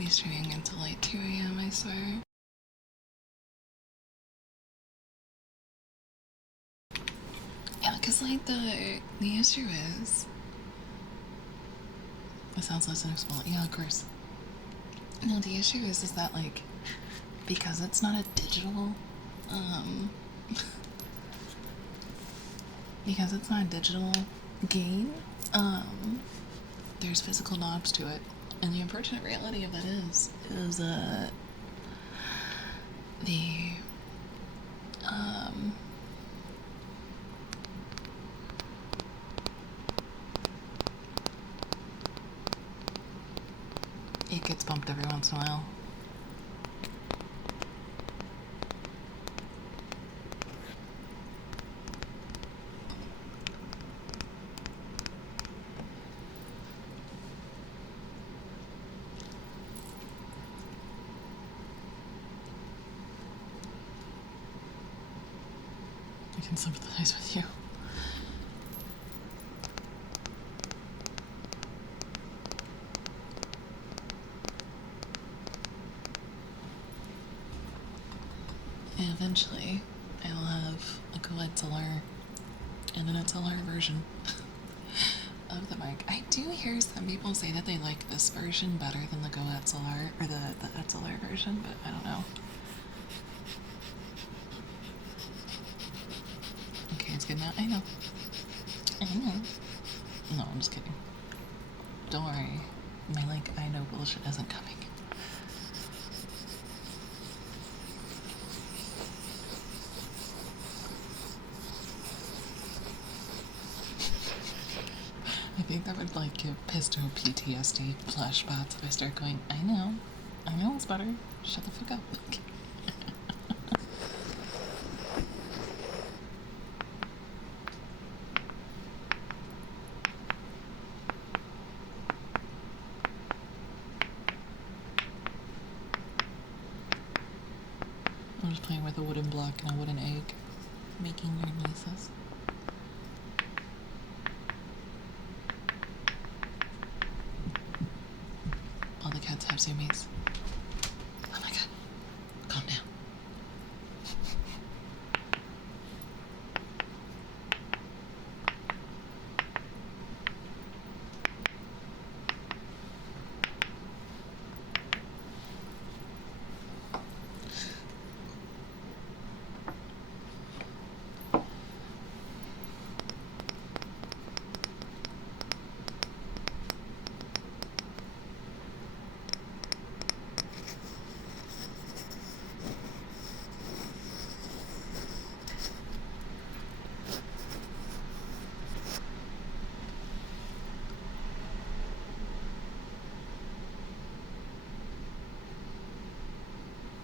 be streaming until like 2 a.m., I swear. Yeah, because like the issue is... It sounds less than explain. Yeah, of course. No, the issue is that like, because it's not a digital, because it's not a digital game, there's physical knobs to it. And the unfortunate reality of that is the, it gets bumped every once in a while. I can sympathize with you. And eventually, I will have a Godzilla and an XLR version of the mic. I do hear some people say that they like this version better than the Go XLR or the XLR version, but I don't know. Okay, it's good now. I know. No, I'm just kidding. Don't worry. My like I know bullshit isn't coming. I think that would like give Pisto PTSD flashbacks if I start going, I know it's better. Shut the fuck up. I'm just playing with a wooden block and a wooden egg, making weird noises. All the cats have zoomies. Oh my god. Calm down.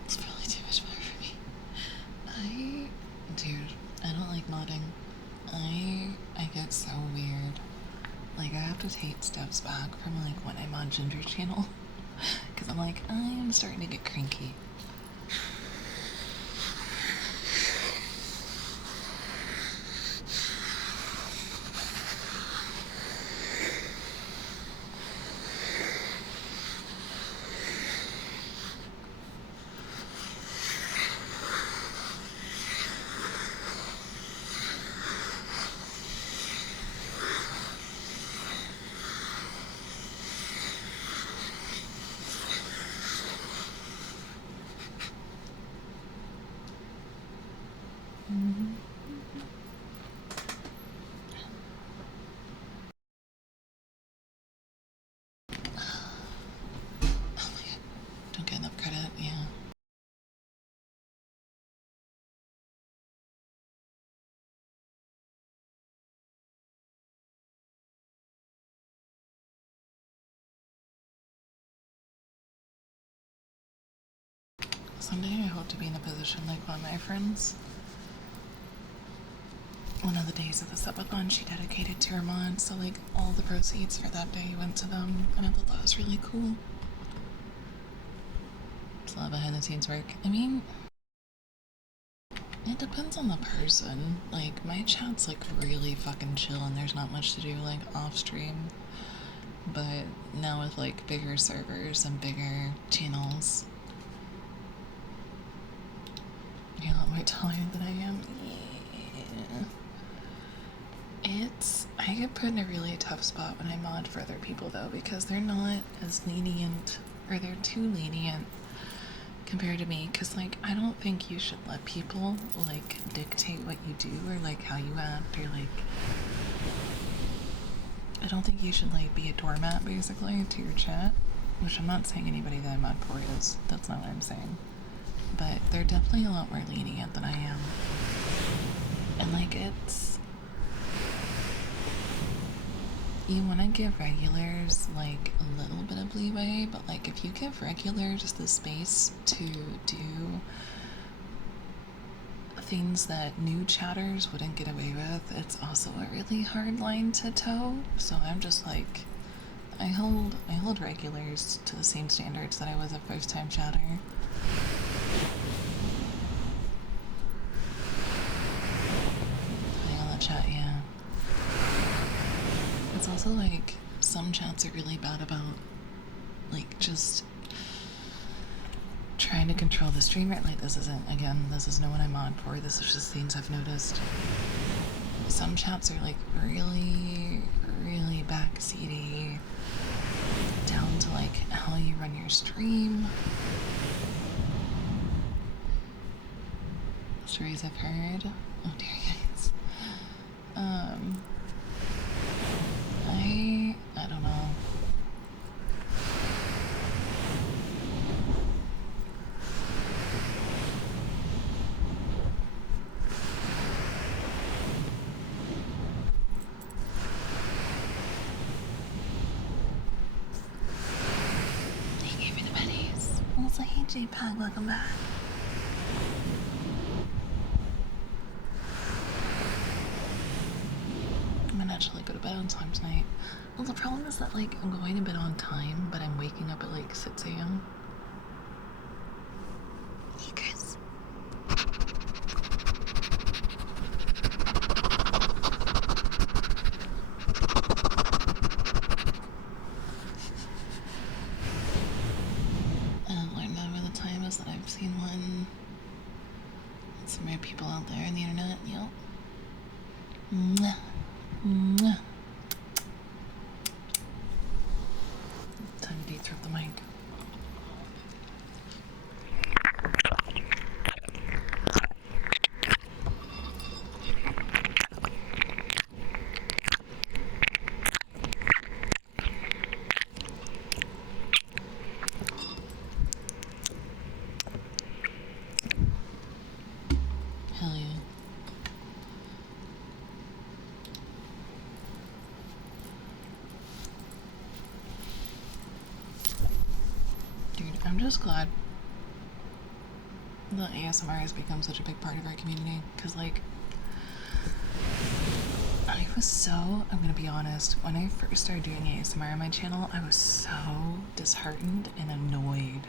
It's probably too much fire for me. Dude, I don't like modding. I get so weird. Like, I have to take steps back from like when I'm on Ginger Channel. Because I'm like, I'm starting to get cranky. Oh my god. Don't get enough credit, yeah. Someday I hope to be in a position like one of my friends. One of the days of the subathon she dedicated to her mod, so like all the proceeds for that day went to them, and I thought that was really cool. It's a lot of behind the scenes work. I mean, it depends on the person. Like, my chat's like really fucking chill and there's not much to do like off stream. But now with like bigger servers and bigger channels, you're a lot more tolerant than I am. Yeah. I get put in a really tough spot when I mod for other people though, because they're not as lenient, or they're too lenient compared to me, because like I don't think you should let people like dictate what you do or like how you act, or like I don't think you should like be a doormat basically to your chat, which I'm not saying anybody that I'm on for is. That's not what I'm saying. But they're definitely a lot more lenient than I am. And like you want to give regulars like a little bit of leeway, but like if you give regulars the space to do things that new chatters wouldn't get away with, it's also a really hard line to toe. So I'm just like, I hold regulars to the same standards that I was a first time chatter. Putting on the chat, yeah. It's also like some chats are really bad about like just trying to control the streamer. Like this is no one I'm on for. This is just things I've noticed. Some chats are like really, really backseaty, down to like how you run your stream. Stories I've heard. Oh dear guys. I don't know. Thank you for the buddies. Also, hey JPEG, welcome back. I'm gonna actually go to bed on time tonight. Well, the problem is that like I'm going to bed on time, but I'm waking up at like 6 a.m. Hey Chris. I don't remember the time is that I've seen one. Some rare people out there on the internet, yep. Mwah. Mwah. Time to deep throat the mic. Hell yeah. Dude, I'm just glad that ASMR has become such a big part of our community, because like I'm gonna be honest, when I first started doing ASMR on my channel, I was so disheartened and annoyed,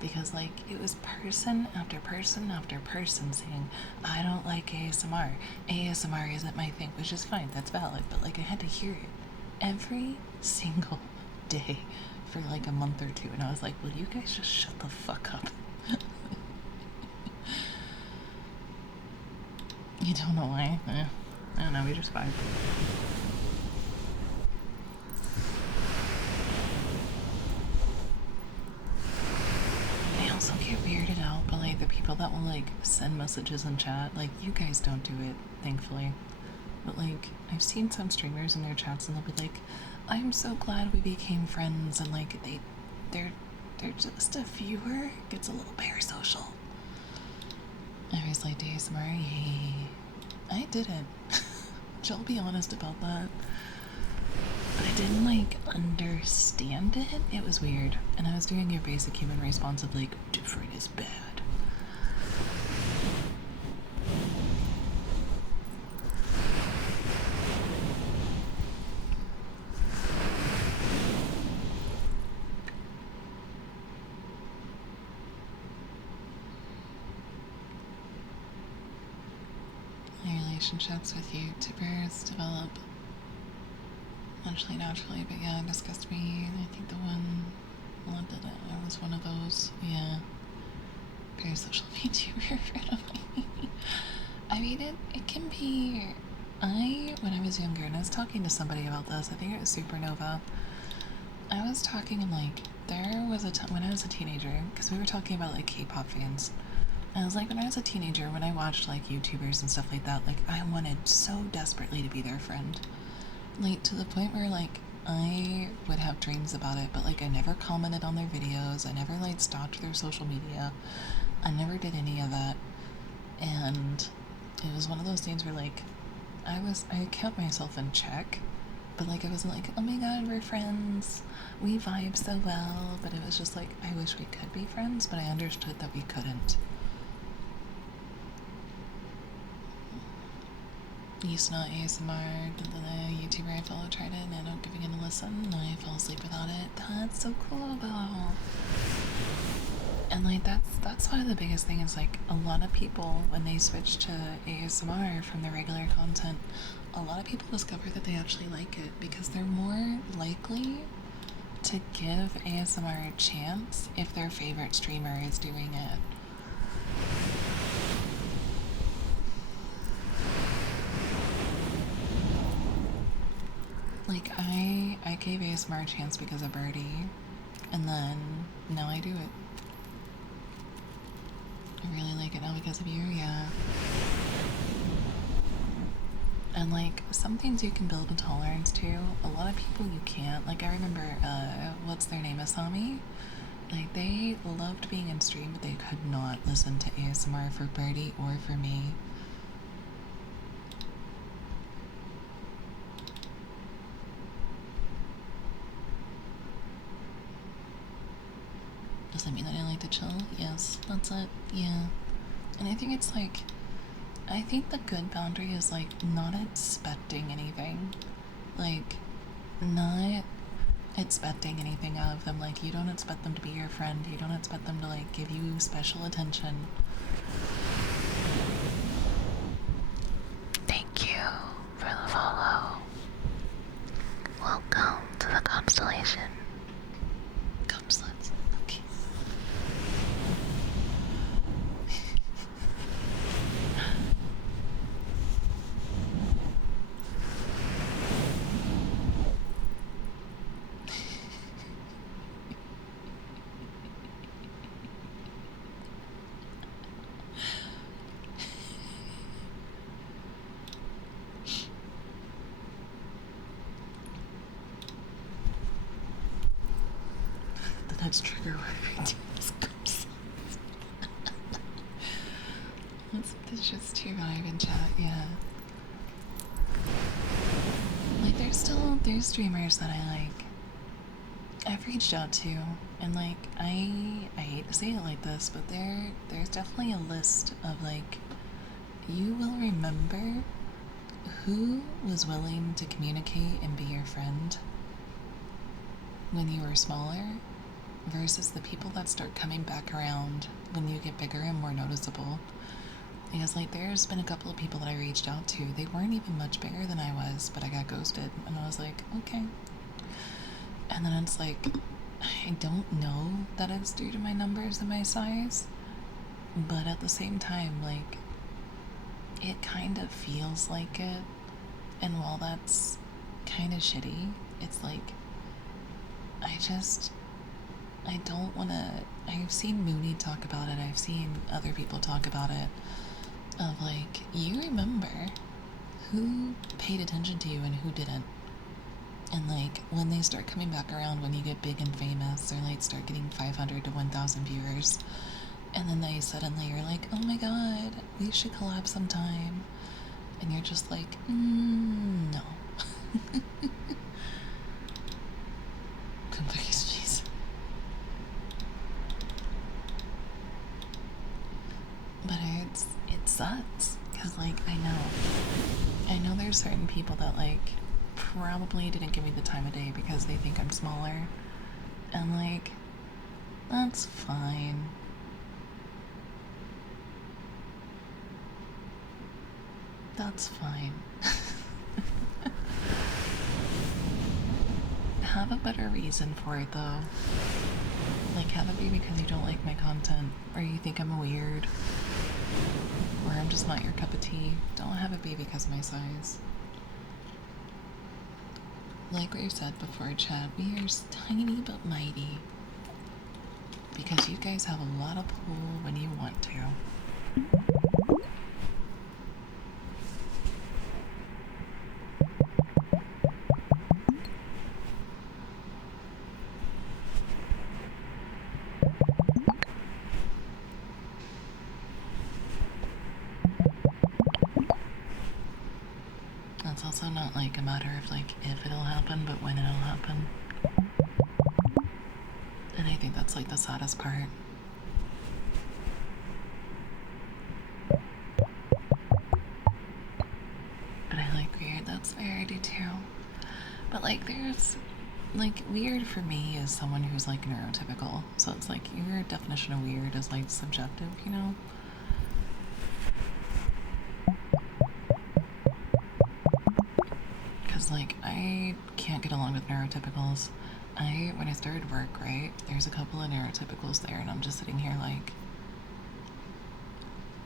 because like it was person after person after person saying, I don't like ASMR. ASMR isn't my thing, which is fine, that's valid, but like I had to hear it every single day for like a month or two, and I was like, will you guys just shut the fuck up? You don't know why? I don't know, we just vibe. I also get weirded out by like the people that will like send messages in chat. Like, you guys don't do it, thankfully. But like, I've seen some streamers in their chats and they'll be like, I'm so glad we became friends, and like they're just a viewer. It gets a little parasocial. I was like, ASMR, yay. I didn't. I'll be honest about that. But I didn't like understand it. It was weird. And I was doing your basic human response of like, different is bad. My relationships with YouTubers develop. Actually, naturally, but yeah, it disgusts me. I think the one did it. I was one of those. Yeah. Very social media friendly. I mean, it can be. When I was younger, and I was talking to somebody about this, I think it was Supernova. I was talking, and like, there was a time when I was a teenager, because we were talking about like K pop fans. And I was like, when I was a teenager, when I watched like YouTubers and stuff like that, like, I wanted so desperately to be their friend. Like, to the point where, like, I would have dreams about it, but like, I never commented on their videos, I never like stalked their social media, I never did any of that. And it was one of those things where like I kept myself in check, but like I wasn't like, oh my god, we're friends, we vibe so well, but it was just like, I wish we could be friends, but I understood that we couldn't. Used not ASMR, the YouTuber I follow tried it and I ended up giving it a listen and I fell asleep without it. That's so cool though. And like that's one of the biggest things is like a lot of people when they switch to ASMR from their regular content, a lot of people discover that they actually like it because they're more likely to give ASMR a chance if their favorite streamer is doing it. Like I gave ASMR a chance because of Birdie, and then now I do it. I really like it now because of you, yeah. And like some things you can build a tolerance to, a lot of people you can't. Like I remember, what's their name, Asami? Like they loved being in stream, but they could not listen to ASMR for Birdie or for me. Does that mean that I like to chill? Yes, that's it. Yeah. And I think it's like, I think the good boundary is like not expecting anything. Like, not expecting anything out of them. Like, you don't expect them to be your friend. You don't expect them to like give you special attention. Thank you for the follow. Welcome to the constellation. Come, sluts. Okay. The next trigger word is come, sluts. That's just too vibe in chat, yeah. Like, there's streamers that I like. I've reached out to, and like, I hate to say it like this, but there's definitely a list of like, you will remember who was willing to communicate and be your friend when you were smaller versus the people that start coming back around when you get bigger and more noticeable. Because like there's been a couple of people that I reached out to, they weren't even much bigger than I was, but I got ghosted and I was like, okay. And then it's like, I don't know that it's due to my numbers and my size, but at the same time, like, it kind of feels like it. And while that's kind of shitty, it's like, I don't want to. I've seen Mooney talk about it, I've seen other people talk about it. Of like, you remember who paid attention to you and who didn't. And like, when they start coming back around, when you get big and famous, or like start getting 500 to 1,000 viewers, and then they suddenly are like, oh my god, we should collab sometime. And you're just like, no. Cookies, cheese. But it sucks. Because, like, I know there's certain people that, like, probably didn't give me the time of day because they think I'm smaller. And, like, that's fine. That's fine. have a better reason for it though. Like, have it be because you don't like my content, or you think I'm weird, or I'm just not your cup of tea. Don't have it be because of my size. Like what you said before, Chad, we are tiny but mighty. Because you guys have a lot of pull when you want to. It's also not like a matter of like if it'll happen, but when it'll happen. And I think that's like the saddest part. But I like weird, that's fair, I do too. But like there's like weird for me is someone who's like neurotypical. So it's like your definition of weird is like subjective, you know? Because like I can't get along with neurotypicals. When I started work, right, there's a couple of neurotypicals there and I'm just sitting here like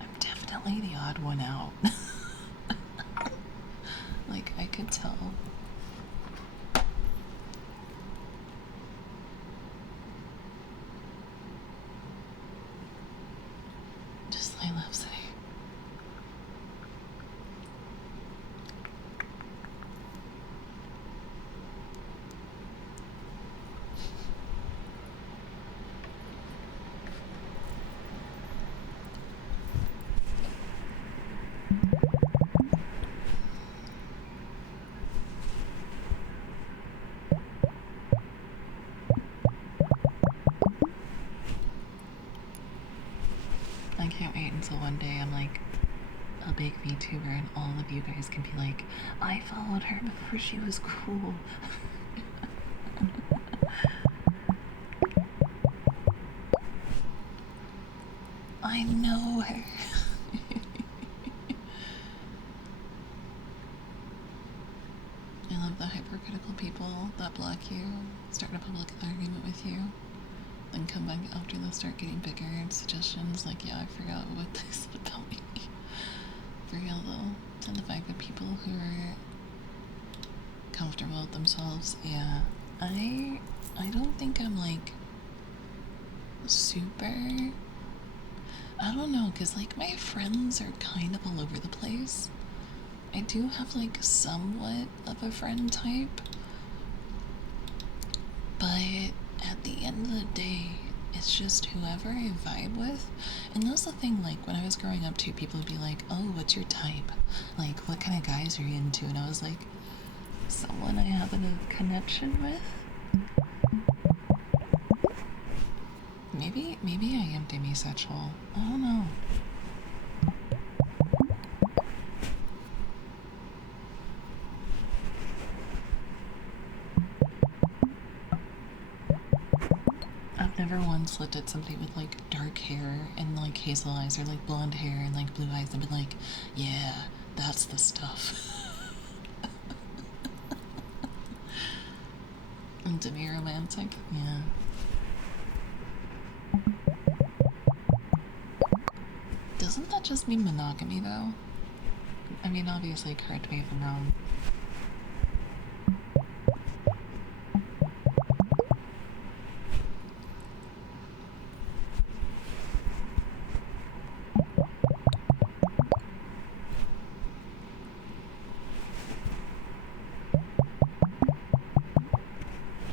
I'm definitely the odd one out. Like I could tell. Just I love city. I can't wait until one day I'm like a big VTuber and all of you guys can be like, I followed her before she was cool. I know her. I love the hypercritical people that block you, start a public argument with you, then come back after they'll start getting bigger and suggestions like, yeah, I forgot what they said about me. For real though, tend to find good people who are comfortable with themselves. Yeah, I don't think I'm like super, I don't know, because like my friends are kind of all over the place. I do have like somewhat of a friend type, but at the end of the day, it's just whoever I vibe with. And that's the thing, like when I was growing up too, people would be like, oh, what's your type? Like, what kind of guys are you into? And I was like, someone I have a connection with? Maybe I am demisexual. I don't know. I've never once looked at somebody with like dark hair and like hazel eyes or like blonde hair and like blue eyes and been like, yeah, that's the stuff. And demi-romantic, yeah. Doesn't that just mean monogamy though? I mean, obviously, correct me if I'm wrong.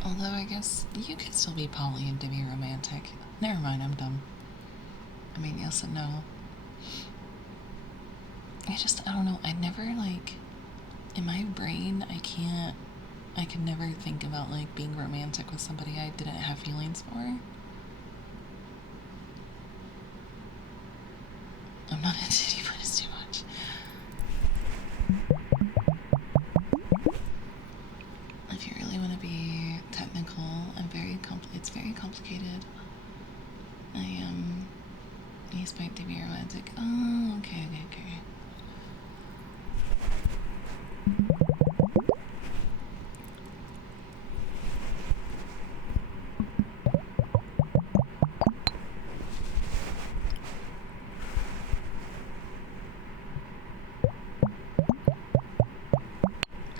Although I guess you could still be poly and demi-romantic. Never mind, I'm dumb. I mean, yes and no. I don't know, I never like, in my brain, I could never think about like being romantic with somebody I didn't have feelings for. I'm not into anybody too much. If you really want to be technical, it's very complicated. He's meant to be romantic. Oh, okay.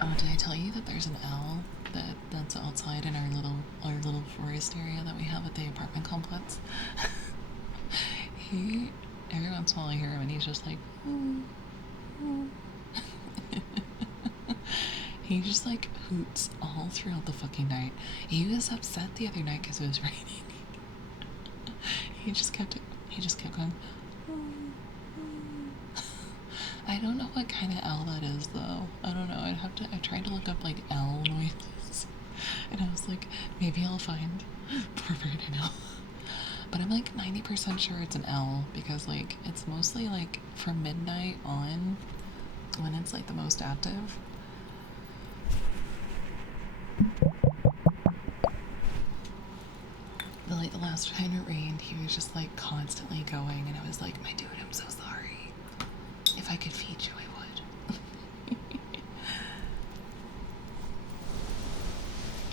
Oh, did I tell you that there's an owl that's outside in our little forest area that we have at the apartment complex? He every once in a while I hear him and he's just like he just like hoots all throughout the fucking night. He was upset the other night because it was raining. he just kept going. I don't know what kind of owl that is though. I don't know. I tried to look up like owl noises. And I was like, maybe I'll find poor bird an owl. But I'm like 90% sure it's an owl because like it's mostly like from midnight on when it's like the most active. But like the last time it rained, he was just like constantly going, and I was like, my dude, I'm so sorry. If I could feed you, I would.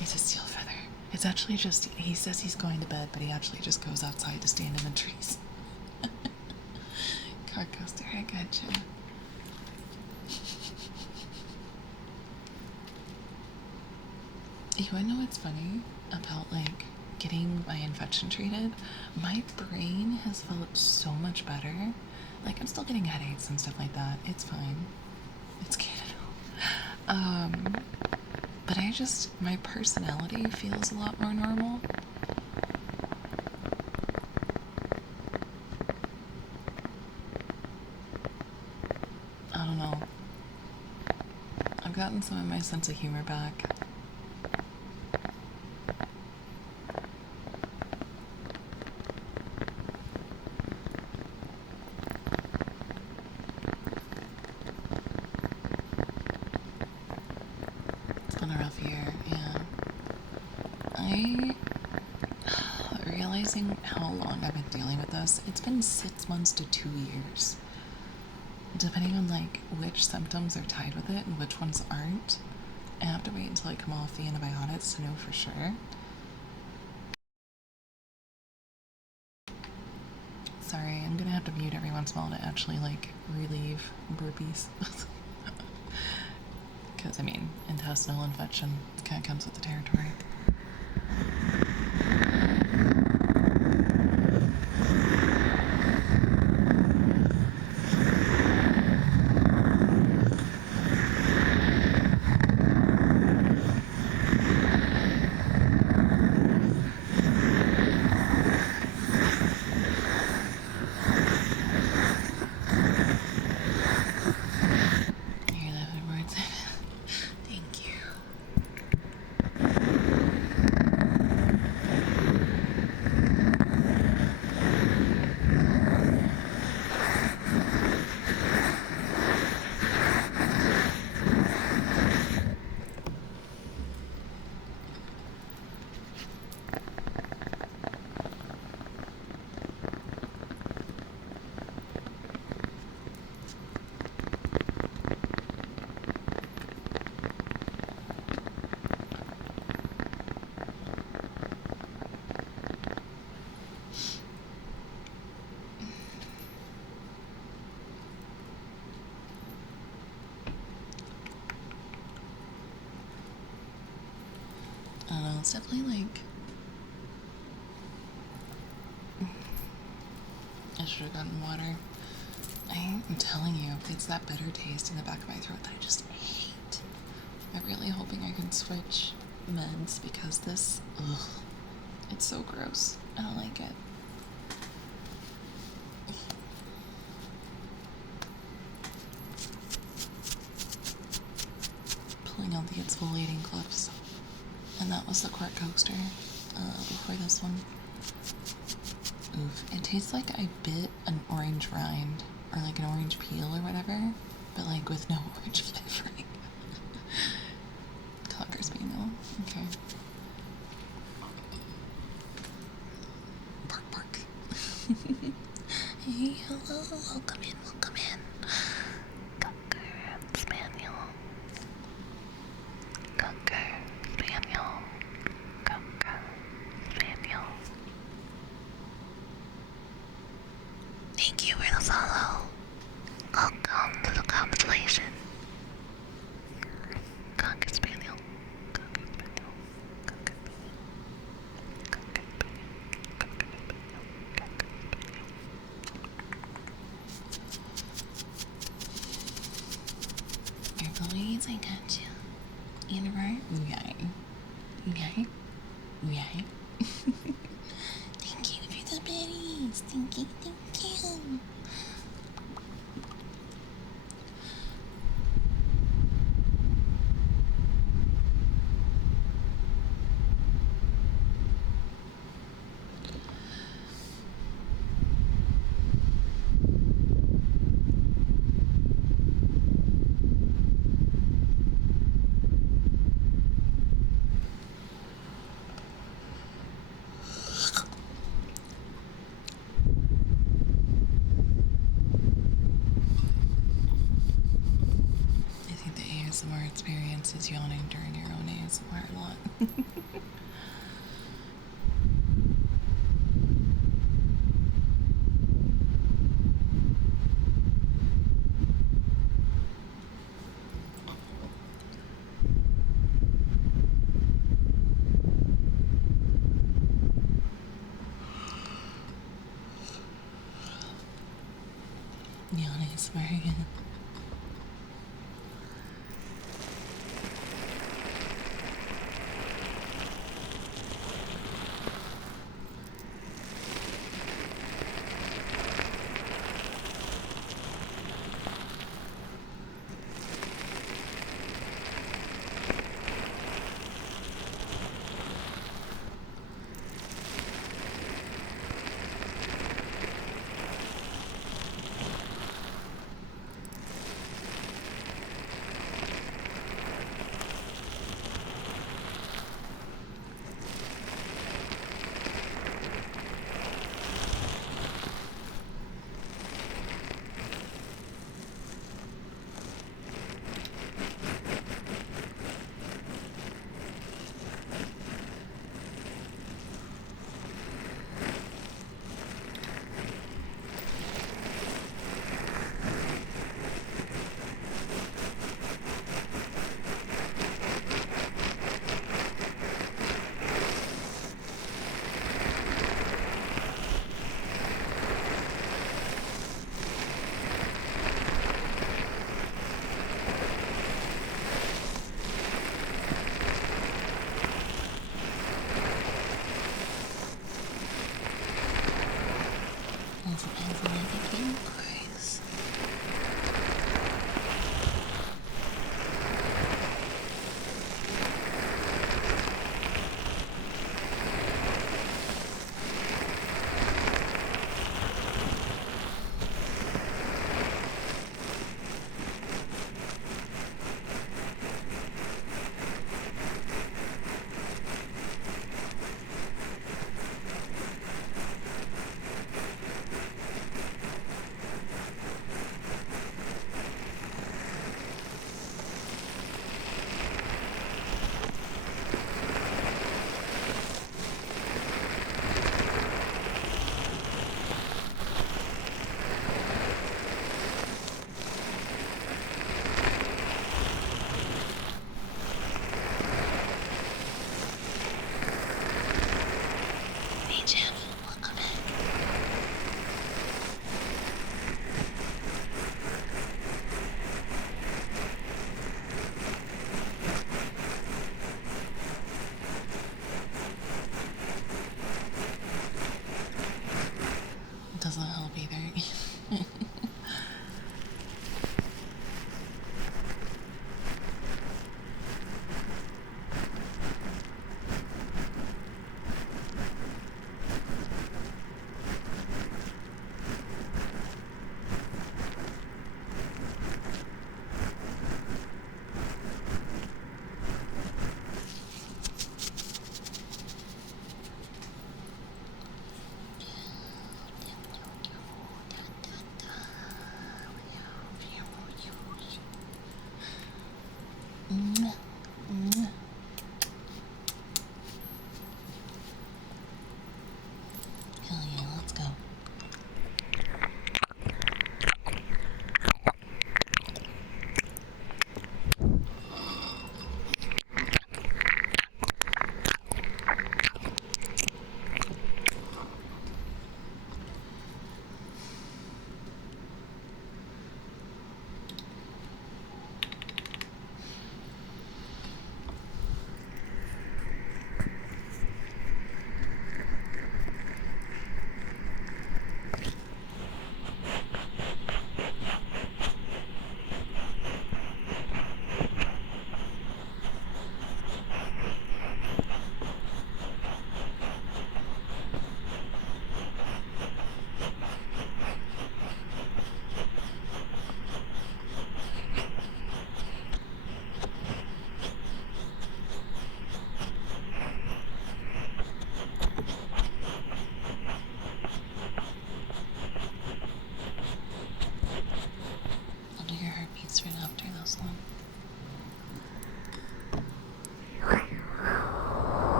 It's a steel feather. It's actually just, he says he's going to bed, but he actually just goes outside to stand in the trees. Car coaster, I gotcha. You wanna know what's funny about like getting my infection treated? My brain has felt so much better. Like I'm still getting headaches and stuff like that. It's fine. It's Canada. But my personality feels a lot more normal. I don't know. I've gotten some of my sense of humor back. It's been a rough year, yeah. Realizing how long I've been dealing with this, it's been 6 months to 2 years. Depending on like which symptoms are tied with it and which ones aren't. I have to wait until I come off the antibiotics to know for sure. Sorry, I'm gonna have to mute every once in a while to actually like relieve burpees. Because I mean, intestinal infection kind of comes with the territory. Your lovely words. Thank you. I don't know, it's definitely like I should have gotten water. I'm telling you, it's that bitter taste in the back of my throat that I just hate. I'm really hoping I can switch meds because this, ugh, it's so gross. I don't like it. Pulling out the exfoliating clips. And that was the Quart Coaster before this one. Oof. It tastes like I bit an orange rind or like an orange peel or whatever, but like with no orange flavoring. Cocker Spaniel. Okay. Bark, bark. Hey, hello. Welcome in, welcome in. Cocker Spaniel. Cocker Spaniel. Cocker Spaniel. Thank you for the follow. Welcome to the constellation. Amber, okay. Okay. Okay. Thank you for the berries. Thank you, thank you. I think the ASMR experience is yawning during your own ASMR a lot. Yawn ASMR again.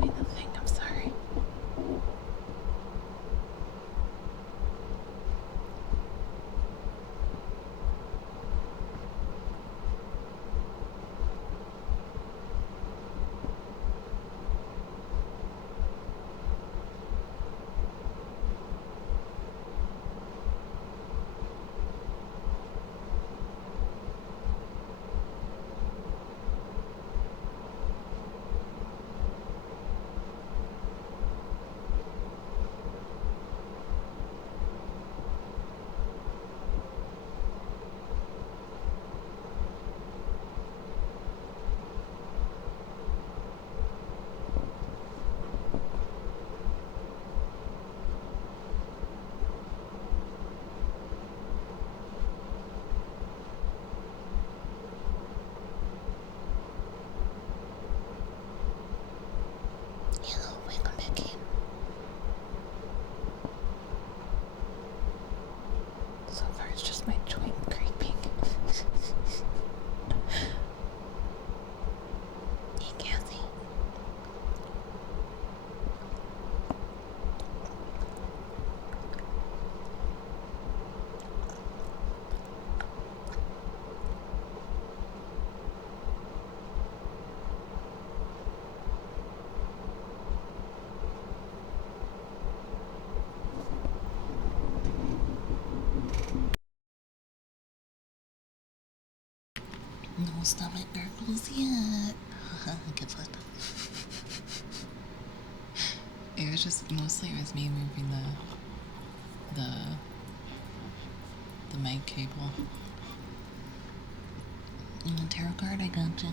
me the thing, I'm sorry. Hello, welcome back in. So far it's just my joint creeping. Hey, Cassie. No stomach gurgles yet. Good fun. It was just mostly it was me moving the mic cable. And the tarot card, I gotcha.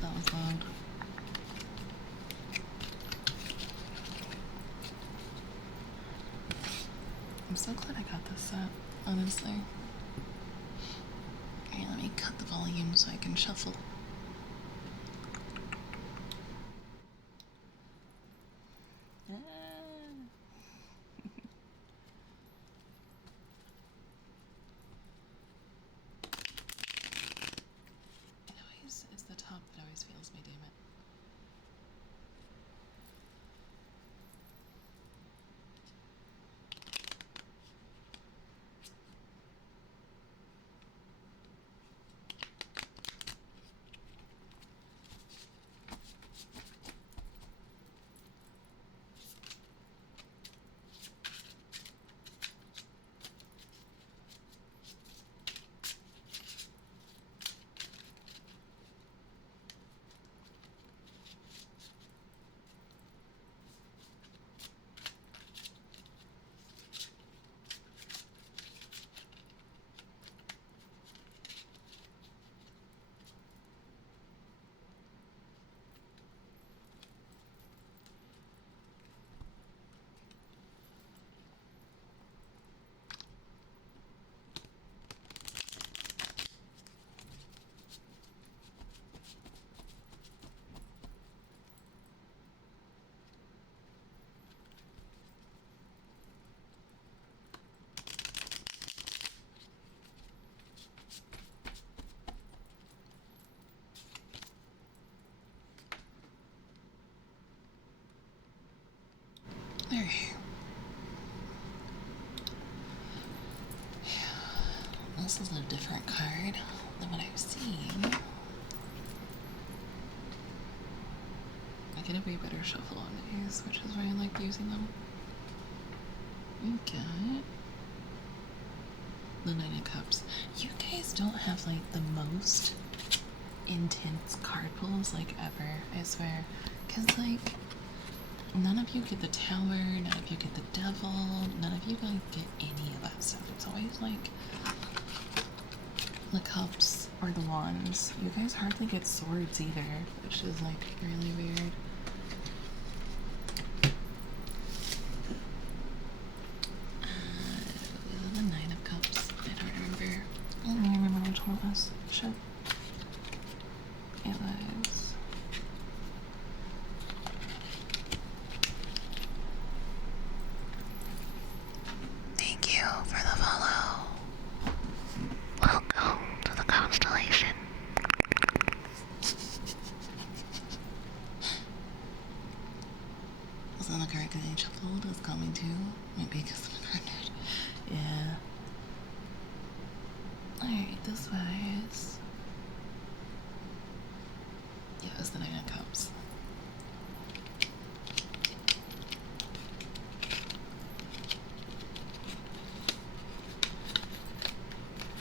That was loud. I'm so glad I got this set, honestly. Okay, let me cut the volume so I can shuffle. It always is the top that always fails me, damn it. Alright. This is a different card than what I've seen. I get a way better shuffle on these, which is why I like using them. Okay. The Nine of Cups. You guys don't have like the most intense card pulls like ever, I swear. Cause like none of you get the Tower, none of you get the Devil, none of you like get any of that stuff. It's always like the Cups or the Wands. You guys hardly get Swords either, which is like really weird. The Nine of Cups. I don't remember. I don't remember which one it was. Shit.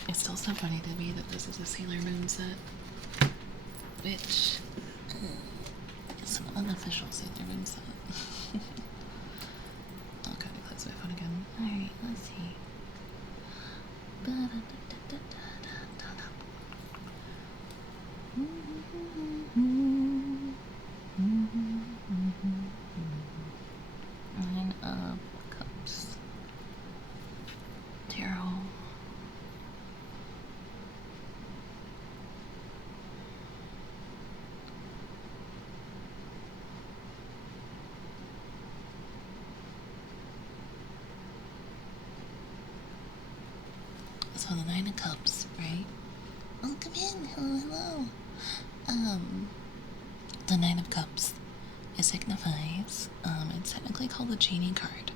It's still so funny to me that this is a Sailor Moon set, which is an unofficial Sailor Moon set. Okay, close my phone again. Alright, let's see. Nine of Cups. Tarot. So the Nine of Cups, right? Oh, come in. Hello. The Nine of Cups. It signifies, it's technically called the Genie card.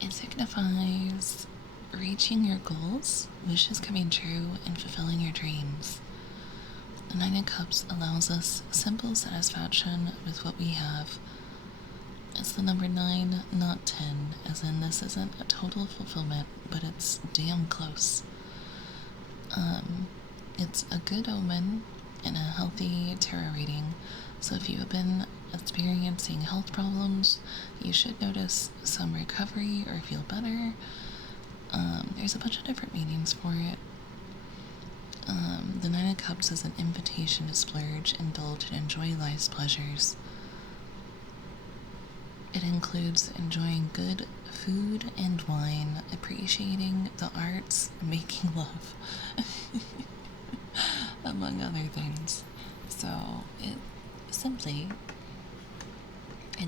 It signifies reaching your goals, wishes coming true, and fulfilling your dreams. The Nine of Cups allows us simple satisfaction with what we have. It's the number 9, not 10, as in this isn't a total fulfillment, but it's damn close. It's a good omen in a healthy tarot reading, so if you have been experiencing health problems, you should notice some recovery or feel better. There's a bunch of different meanings for it. The Nine of Cups is an invitation to splurge, indulge, and enjoy life's pleasures. It includes enjoying good food and wine, appreciating the arts, and making love, among other things. So, it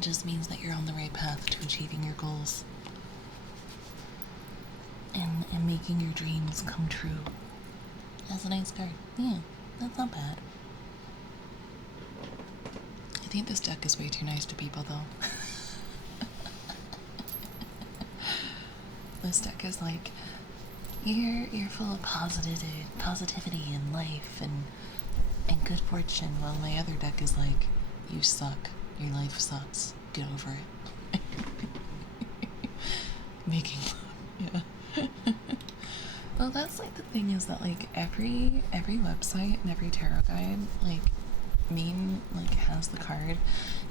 just means that you're on the right path to achieving your goals and making your dreams come true. That's a nice card. Yeah, that's not bad. I think this deck is way too nice to people, though. This deck is like, you're full of positivity and life and good fortune, while my other deck is like, you suck. Your life sucks. Get over it. Making love, yeah. Well, that's like the thing is that like every website and every tarot guide has the card.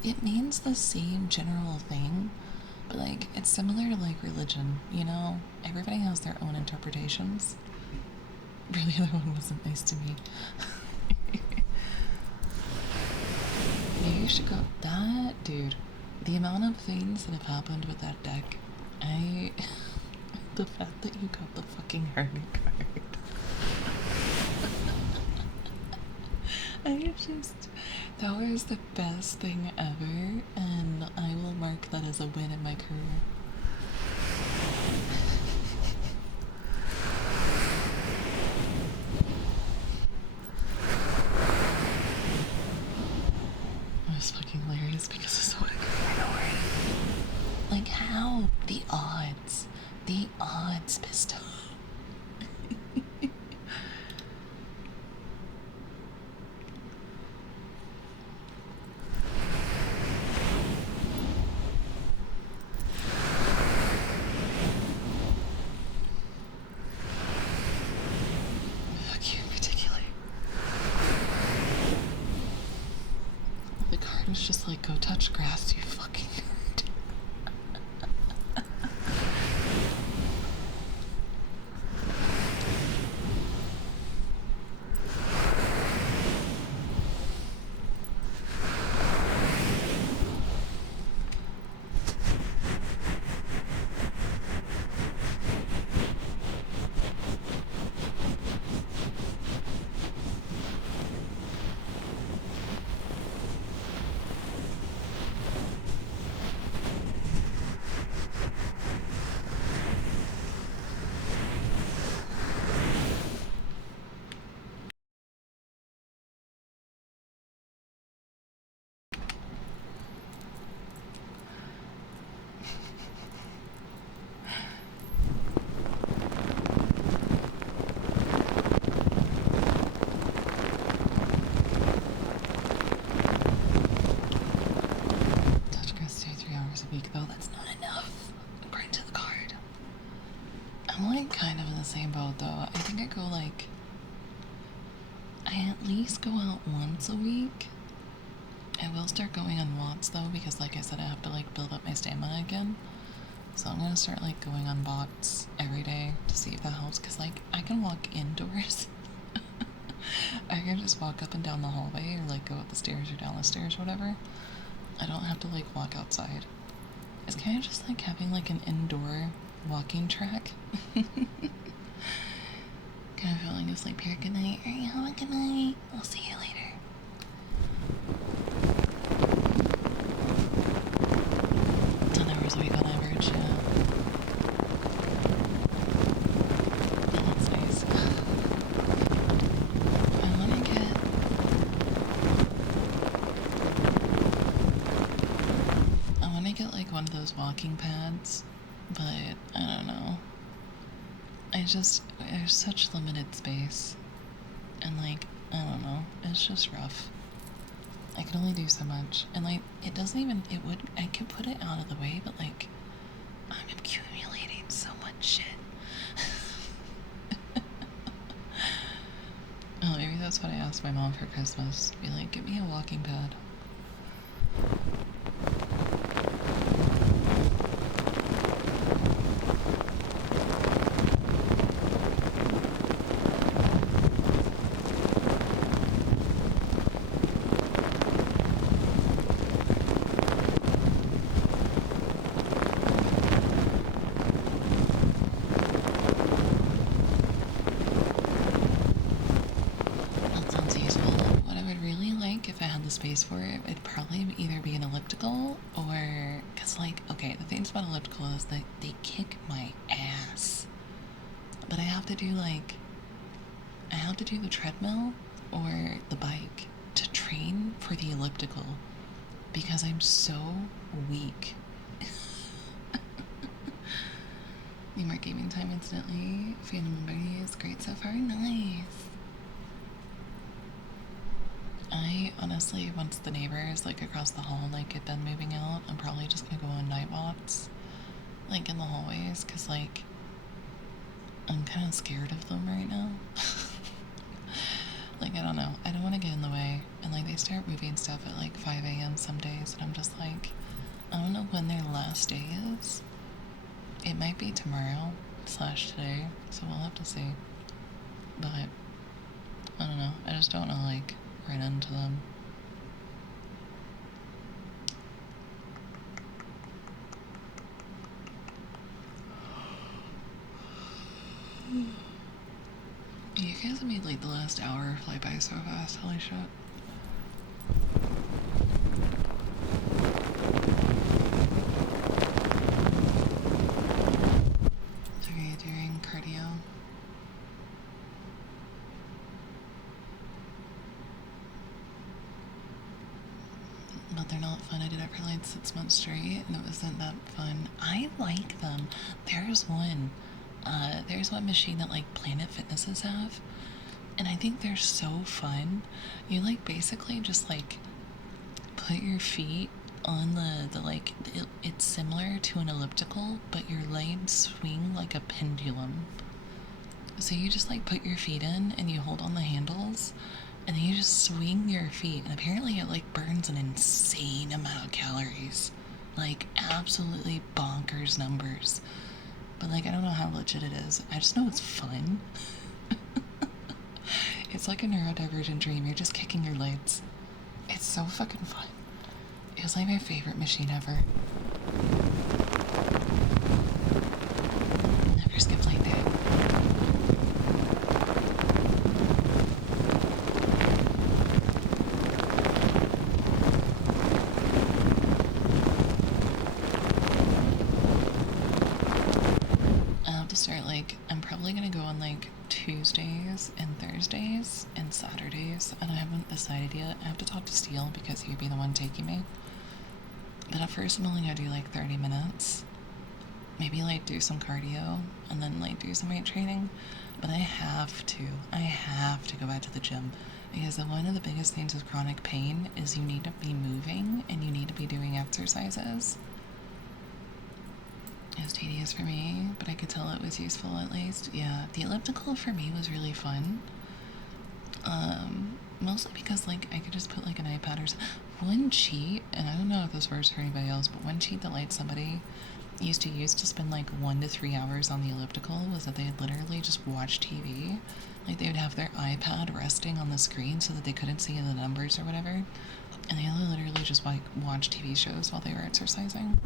It means the same general thing, but like it's similar to like religion, you know? Everybody has their own interpretations. Really, that one wasn't nice to me. Maybe you should go. That dude, the amount of things that have happened with that deck, the fact that you got the fucking Hermit card. That was the best thing ever, and I will mark that as a win in my career. It was fucking hilarious because it's so angry. Like, how? The odds. The odds, Pisto. Fuck you in particular. The card was just like, go touch grass, you fucking nerd. I'm like kind of in the same boat though. I think I go like, I at least go out once a week. I will start going on walks though, because like I said, I have to like build up my stamina again. So I'm gonna start like going on walks every day to see if that helps, because like I can walk indoors. I can just walk up and down the hallway or like go up the stairs or down the stairs, whatever. I don't have to like walk outside. It's kind of just like having like an indoor walking track. Kind of falling asleep here. Good night. Are you having a good night? I'll see you later. We got average, yeah. Oh, that's nice. I wanna get like one of those walking pads, but I don't know. There's such limited space. And like, I don't know, it's just rough. I can only do so much. And like, I could put it out of the way, but like, I'm accumulating so much shit. Oh, maybe that's what I asked my mom for Christmas. Be like, get me a walking pad. Space for it, it'd probably either be an elliptical or, because like, okay, the things about elliptical is that they kick my ass, but I have to do the treadmill or the bike to train for the elliptical because I'm so weak. Need more gaming time instantly. Phantom Liberty is great so far. Nice. I honestly, once the neighbors like across the hall like get done moving out, I'm probably just gonna go on night walks, like in the hallways, cause like I'm kind of scared of them right now. Like I don't know, I don't want to get in the way, and like they start moving stuff at like 5 a.m. some days, and I'm just like, I don't know when their last day is. It might be tomorrow/today, so we'll have to see. But I don't know, I just don't know like run into them. You guys have made like the last hour fly by so fast, holy shit. So are you doing cardio? But they're not fun. I did it for like 6 months straight and it wasn't that fun. I like them. There's one machine that like Planet Fitnesses have, and I think they're so fun. You like basically just like put your feet on the like, it's similar to an elliptical, but your legs swing like a pendulum. So you just like put your feet in and you hold on the handles and then you just swing your feet, and apparently it like burns an insane amount of calories, like absolutely bonkers numbers. But like I don't know how legit it is. I just know it's fun. It's like a neurodivergent dream. You're just kicking your legs. It's so fucking fun. It was like my favorite machine ever. Never skip leg day. I'm probably gonna go on like Tuesdays and Thursdays and Saturdays, and I haven't decided yet. I have to talk to Steele because he'd be the one taking me. But at first I'm only gonna do like 30 minutes. Maybe like do some cardio and then like do some weight training. But I have to go back to the gym, because one of the biggest things with chronic pain is you need to be moving and you need to be doing exercises. It was tedious for me, but I could tell it was useful at least. Yeah, the elliptical for me was really fun. Mostly because like I could just put like an iPad or one cheat, and I don't know if this works for anybody else, but one cheat that like somebody used to use to spend like 1 to 3 hours on the elliptical was that they'd literally just watch TV. Like they would have their iPad resting on the screen so that they couldn't see the numbers or whatever, and they literally just like watch TV shows while they were exercising.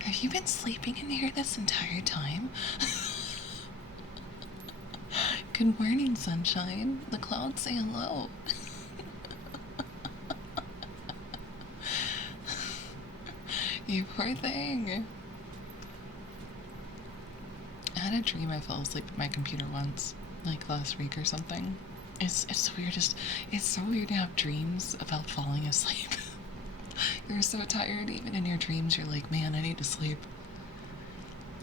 Have you been sleeping in here this entire time? Good morning, sunshine. The clouds say hello. You poor thing. I had a dream I fell asleep at my computer once, like last week or something. It's weirdest. It's so weird to have dreams about falling asleep. You're so tired, even in your dreams, you're like, man, I need to sleep.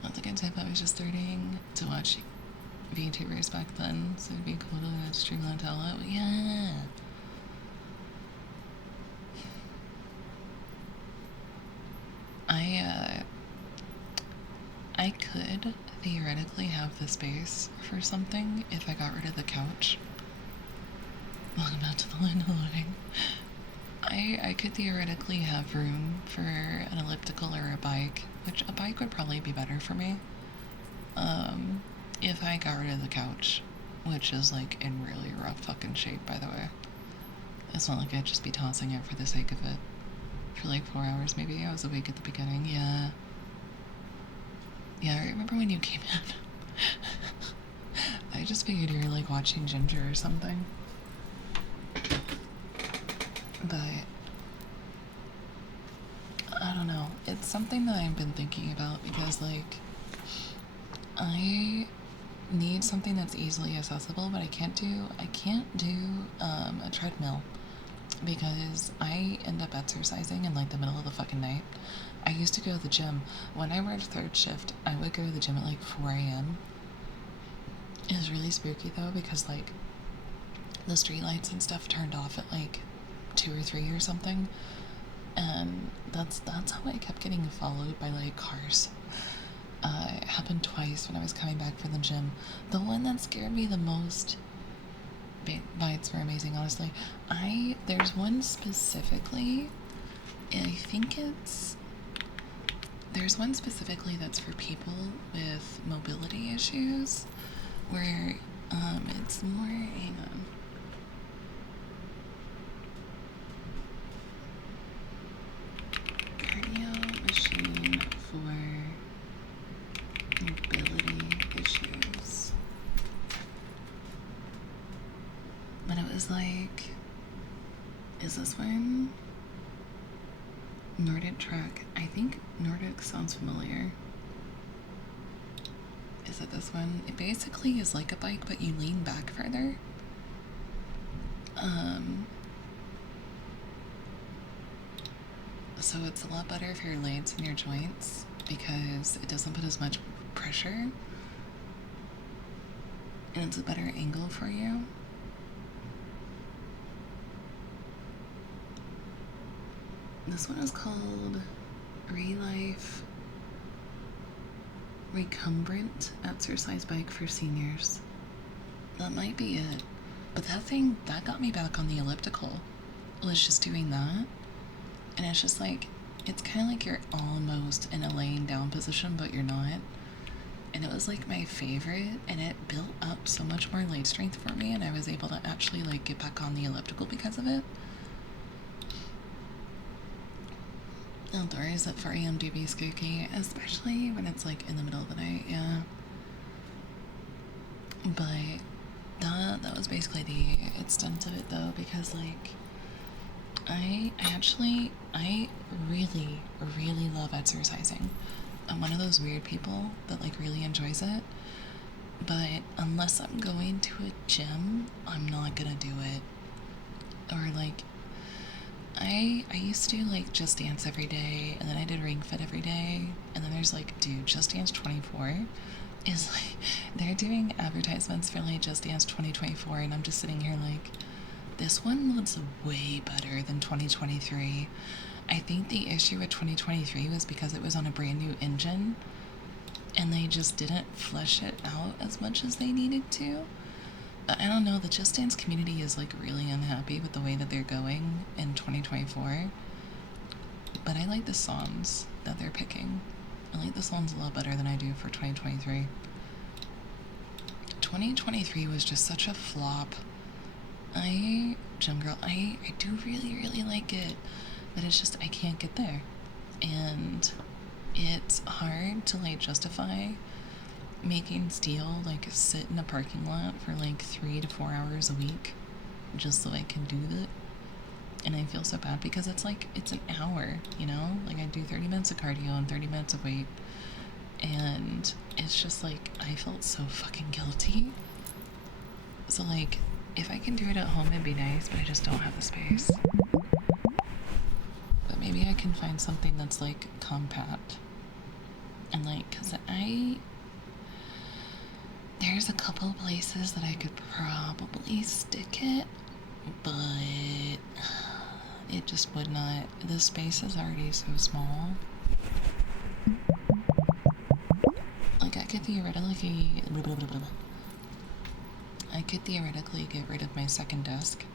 Not the good type. I was just starting to watch VTubers back then, so it'd be cool to stream on Tele. Yeah. I could theoretically have the space for something if I got rid of the couch. Welcome back to the line of living. I could theoretically have room for an elliptical or a bike, which a bike would probably be better for me. If I got rid of the couch, which is like in really rough fucking shape, by the way. It's not like I'd just be tossing it for the sake of it. For like 4 hours maybe. I was awake at the beginning, yeah. Yeah, I remember when you came in. I just figured you were like watching Ginger or something. But I don't know. It's something that I've been thinking about because like I need something that's easily accessible, but I can't do a treadmill because I end up exercising in like the middle of the fucking night. I used to go to the gym. When I worked third shift, I would go to the gym at like 4 a.m. It was really spooky though because like the street lights and stuff turned off at like 2 or 3 or something, and that's how I kept getting followed by like cars. It happened twice when I was coming back from the gym. The one that scared me the most, bites were amazing, honestly. There's one specifically, and I think there's one specifically that's for people with mobility issues, where it's more, hang on. Cardio machine for mobility issues. But it was like, is this one? Nordic Track. I think Nordic sounds familiar. Is it this one? It basically is like a bike, but you lean back further. So it's a lot better for your legs and your joints because it doesn't put as much pressure. And it's a better angle for you. This one is called Relife Recumbent Exercise Bike for Seniors. That might be it. But that thing, that got me back on the elliptical. Was just doing that. And it's just like, it's kind of like you're almost in a laying down position, but you're not. and it was like my favorite, and it built up so much more leg strength for me, and I was able to actually like get back on the elliptical because of it. Outdoors at 4 a.m. do be spooky, especially when it's like in the middle of the night, yeah. But that was basically the extent of it though, because like I really, really love exercising. I'm one of those weird people that like really enjoys it. But unless I'm going to a gym, I'm not gonna do it. Or like I used to like Just Dance every day, and then I did Ring Fit every day, and then there's like, dude, Just Dance 24 is like, they're doing advertisements for like Just Dance 2024, and I'm just sitting here like, this one looks way better than 2023. I think the issue with 2023 was because it was on a brand new engine, and they just didn't flesh it out as much as they needed to. I don't know, the Just Dance community is like really unhappy with the way that they're going in 2024. But I like the songs that they're picking. I like the songs a lot better than I do for 2023. 2023 was just such a flop. Gym Girl, I do really, really like it. But it's just, I can't get there. And it's hard to like justify making Steel like sit in a parking lot for like 3 to 4 hours a week just so I can do that. And I feel so bad because it's like, it's an hour, you know? Like I do 30 minutes of cardio and 30 minutes of weight. And it's just like, I felt so fucking guilty. So like, if I can do it at home, it'd be nice, but I just don't have the space. But maybe I can find something that's like compact. And like, cause there's a couple places that I could probably stick it, but it just would not. The space is already so small. Like I could theoretically get rid of my second desk.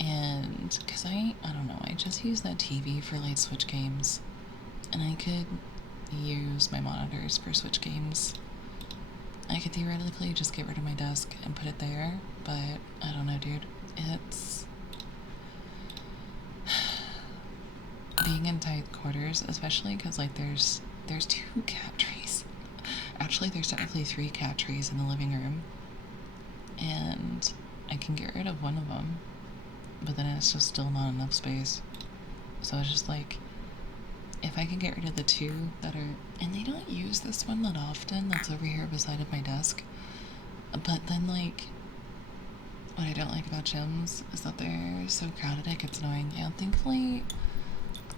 And because I don't know, I just use that TV for like Switch games, and I could use my monitors for Switch games. I could theoretically just get rid of my desk and put it there, but I don't know, dude. It's being in tight quarters, especially because like there's 2 cat trees. Actually, there's technically 3 cat trees in the living room, and I can get rid of one of them, but then it's just still not enough space. So it's just like, if I can get rid of the 2 that are, and they don't use this one that often, that's over here beside of my desk, but then like, what I don't like about gyms is that they're so crowded it gets annoying. And thankfully,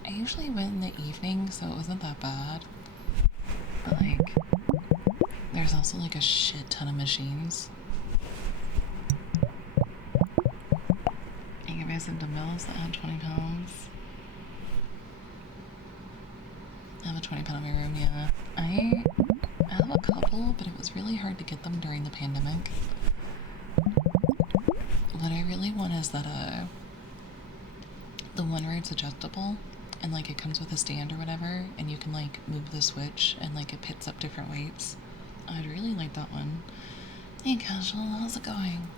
I usually went in the evening, so it wasn't that bad. But like, there's also like a shit ton of machines. You give me some dumbbells that have 20 pounds. I have a 20-pound in my room, yeah. I have a couple, but it was really hard to get them during the pandemic. What I really want is that, the one where it's adjustable, and like it comes with a stand or whatever, and you can like move the switch, and like it picks up different weights. I'd really like that one. Hey Casual, how's it going?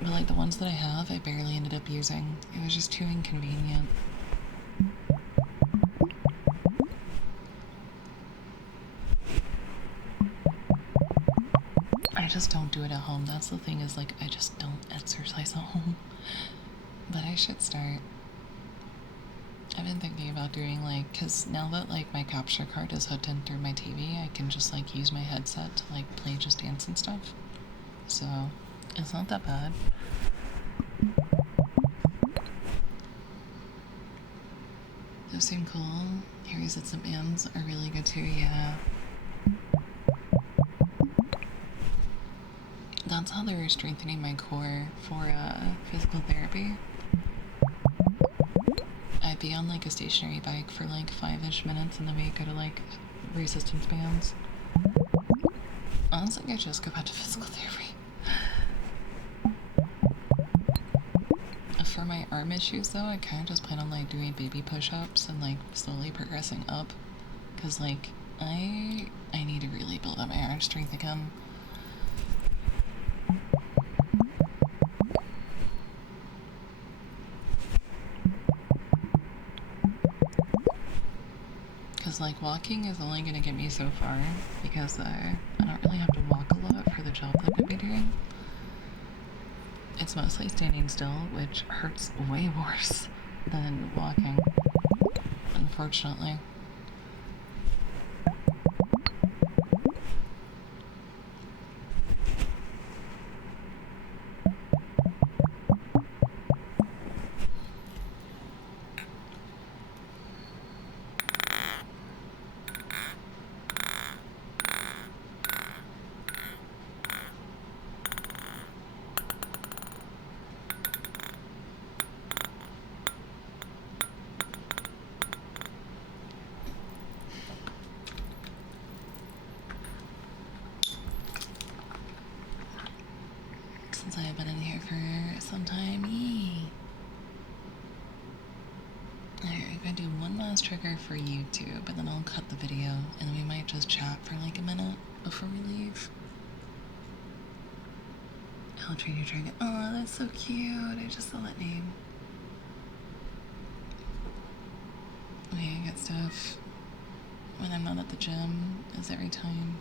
But like the ones that I have, I barely ended up using. It was just too inconvenient. I just don't do it at home. That's the thing, is like I just don't exercise at home. But I should start. I've been thinking about doing like, cause now that like my capture card is hooked in through my TV, I can just like use my headset to like play Just Dance and stuff. So it's not that bad. Those seem cool. Harry's at some bands are really good too, yeah. That's how they're strengthening my core for physical therapy. I'd be on like a stationary bike for like 5-ish minutes, and then we go to like resistance bands. Honestly, I just go back to physical therapy. For my arm issues though, I kind of just plan on like doing baby push-ups and like slowly progressing up, cause like I need to really build up my arm strength again. Cause like walking is only gonna get me so far because I don't really have to walk a lot for the job that I'm gonna be doing. It's mostly standing still, which hurts way worse than walking, unfortunately. Since I've been in here for some time, Alright, I'm gonna do one last trigger for YouTube, and then I'll cut the video, and we might just chat for like a minute before we leave. I'll train your dragon. Oh, that's so cute. I just saw that name. Okay, I got stuff. When I'm not at the gym, is every time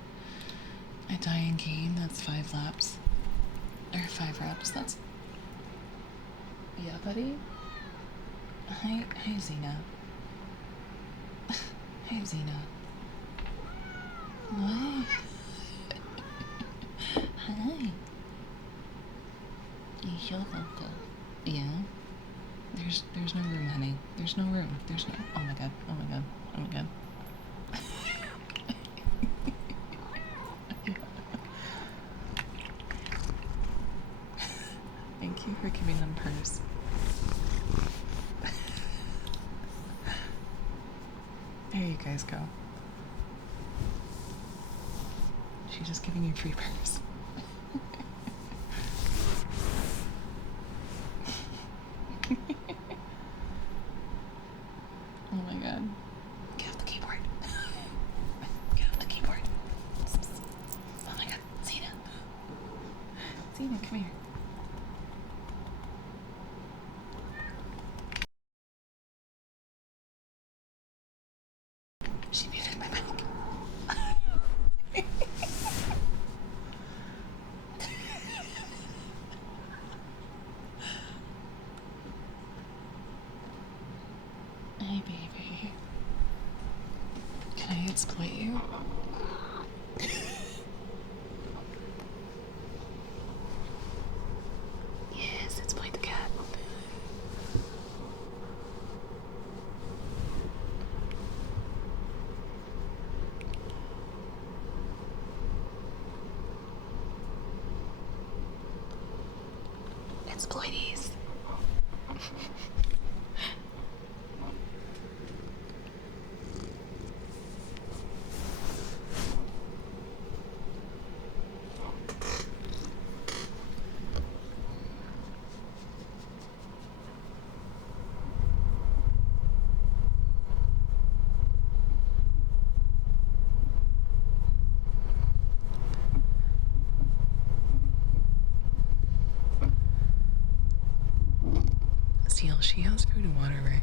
I die in game, that's 5 laps. Or 5 reps, that's... Yeah, buddy? Hi, Xena. Hi, Xena. What? Hi. Yeah? There's no room, honey. There's no room. There's no... Oh my god. Oh my god. Oh my god. Thank you for giving them purse. There you guys go. She's just giving you free purse. Oh my god. Get off the keyboard. Get off the keyboard. Oh my god. Xena. Xena, come here. She muted my mic. Hey, baby. Can I exploit you? Yes, exploit the cat. Exploitees. Steel, she has food and water, right?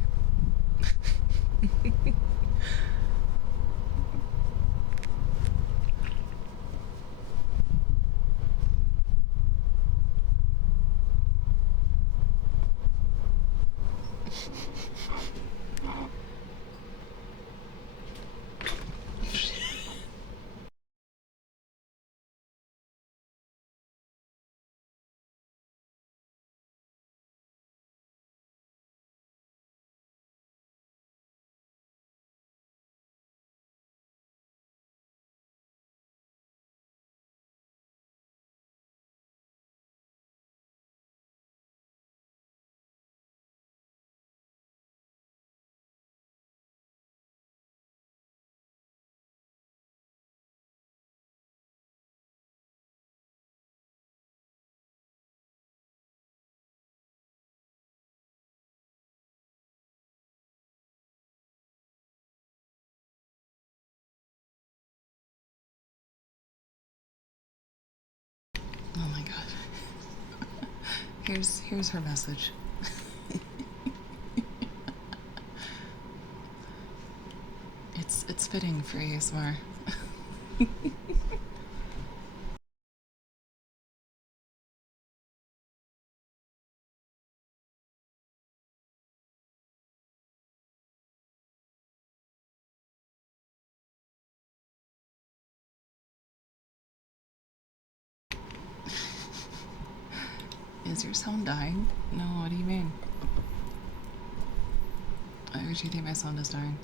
god. Here's her message. It's fitting for ASMR. Is your sound dying? No, what do you mean? Why would you think my sound is dying?